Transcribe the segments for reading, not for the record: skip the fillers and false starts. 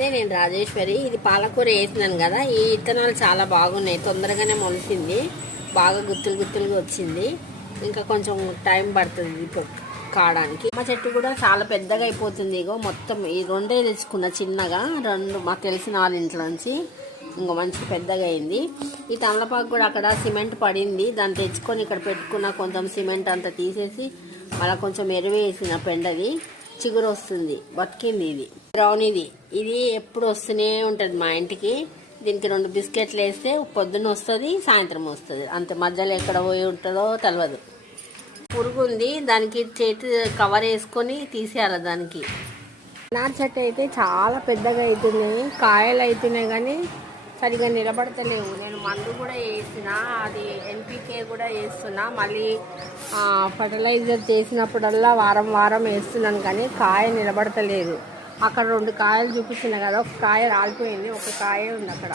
నమస్తే, నేను రాజేశ్వరి. ఇది పాలకూర వేసినాను కదా, ఈ విత్తనాలు చాలా బాగున్నాయి. తొందరగానే మొలిసింది, బాగా గుత్తులు గుత్తులుగా వచ్చింది. ఇంకా కొంచెం టైం పడుతుంది కావడానికి. మా చెట్టు కూడా చాలా పెద్దగా అయిపోతుంది. ఇగో మొత్తం ఈ రెండే తెచ్చుకున్న చిన్నగా, రెండు మాకు తెలిసిన వాళ్ళ ఇంట్లో నుంచి. ఇంకో మంచి పెద్దగా అయింది. ఈ తమలపాకు కూడా అక్కడ సిమెంట్ పడింది, దాన్ని తెచ్చుకొని ఇక్కడ పెట్టుకున్న. కొంచెం సిమెంట్ అంతా తీసేసి మళ్ళీ కొంచెం ఎరువేసిన పెండది చిగురు వస్తుంది, బతికింది. ఇది బ్రౌన్, ఇది ఎప్పుడు వస్తూనే ఉంటుంది మా ఇంటికి. దీనికి 2 బిస్కెట్లు వేస్తే పొద్దున్న వస్తుంది, సాయంత్రం వస్తుంది, అంతే. మధ్యలో ఎక్కడ పోయి ఉంటుందో తెలియదు. పురుగు ఉంది, దానికి చేతి కవర్ వేసుకొని తీసేయాలి. దానికి నాటు చెట్టు అయితే చాలా పెద్దగా అవుతున్నాయి, కాయలు అవుతున్నాయి కానీ సరిగా నిలబడతలేవు. నేను మందు కూడా వేసిన, అది ఎన్పికే కూడా వేస్తున్నా. మళ్ళీ ఫర్టిలైజర్ చేసినప్పుడల్లా వారం వారం వేస్తున్నాను, కానీ కాయ నిలబడతలేదు. అక్కడ 2 కాయలు చూపిస్తున్నా కదా, ఒక కాయ రాలిపోయింది, ఒక కాయ ఉంది అక్కడ.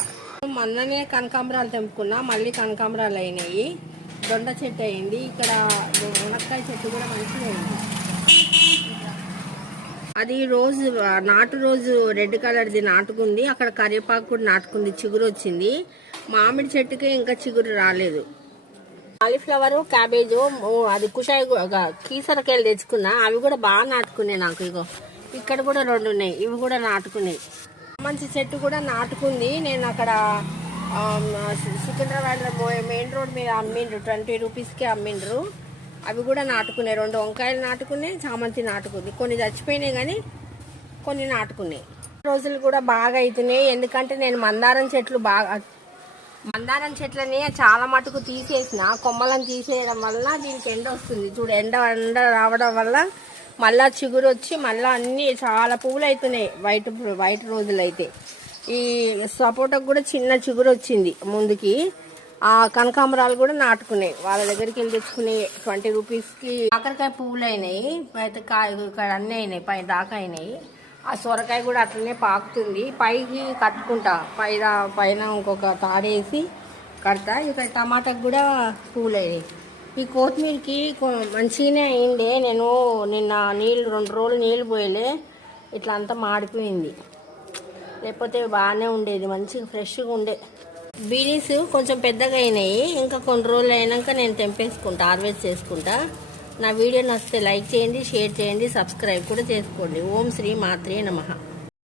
మొన్ననే కనకాంబరాలు తెంపుకున్నా, మళ్ళీ కనకాంబరాలు అయినాయి. దొండ చెట్టు అయింది. ఇక్కడ మునక్కాయ చెట్టు కూడా మంచిగా అయింది. అది రోజు నాటు రోజు రెడ్ కలర్ది నాటుకుంది. అక్కడ కరివేపాకు కూడా నాటుకుంది, చిగురు వచ్చింది. మామిడి చెట్టుకే ఇంకా చిగురు రాలేదు. కాలీఫ్లవర్, క్యాబేజు, అది కుషాయి కీసరకాయలు తెచ్చుకున్నా, అవి కూడా బాగా నాటుకున్నాయి నాకు. ఇగో ఇక్కడ కూడా 2 ఉన్నాయి, ఇవి కూడా నాటుకున్నాయి. మంచి చెట్టు కూడా నాటుకుంది. నేను అక్కడ సికింద్రాబాద్ మెయిన్ రోడ్ మీద అమ్మిండ్రు, 20 రూపీస్కి అమ్మిండ్రు. అవి కూడా నాటుకున్నాయి. 2 వంకాయలు నాటుకున్నాయి, చామంతి నాటుకుంది. కొన్ని చచ్చిపోయినాయి కానీ కొన్ని నాటుకున్నాయి. రోజులు కూడా బాగా అవుతున్నాయి, ఎందుకంటే నేను మందారం చెట్లని చాలా మటుకు తీసేసిన. కొమ్మలను తీసేయడం వల్ల దీనికి ఎండ వస్తుంది. చూడు, ఎండ రావడం వల్ల మళ్ళా చిగురు వచ్చి మళ్ళీ అన్ని చాలా పువ్వులు అవుతున్నాయి. వైట్ రోజులు అయితే ఈ సపోటాకు కూడా చిన్న చిగురు వచ్చింది ముందుకి. ఆ కనకాంబరాలు కూడా నాటుకున్నాయి, వాళ్ళ దగ్గరికి వెళ్ళి తెచ్చుకునే 20 రూపీస్కి. కాకరకాయ పువ్వులు అయినాయి, అయితే ఇక్కడ అన్నీ అయినాయి, పై దాకా అయినాయి. ఆ సొరకాయ కూడా అట్లనే పాకుతుంది. పైకి కట్టుకుంటా, పైన ఇంకొక తాడేసి కడతా. ఇక్కడ టమాటాకు కూడా పువ్వులు అయినాయి. ఈ కొత్తిమీరకి మంచిగానే అయిండే. నేను నిన్న 2 రోజులు నీళ్ళు పోయలే, ఇట్లా అంతా మాడిపోయింది. లేకపోతే బాగానే ఉండేది, మంచిగా ఫ్రెష్గా ఉండే. బీనీస్ కొంచెం పెద్దగా అయినాయి, ఇంకా కొన్ని రోజులు అయినాక నేను తెంపేసుకుంటా, హార్వెస్ట్ చేసుకుంటా. నా వీడియో నచ్చితే లైక్ చేయండి, షేర్ చేయండి, సబ్స్క్రైబ్ కూడా చేసుకోండి. ఓం శ్రీ మాత్రే నమః.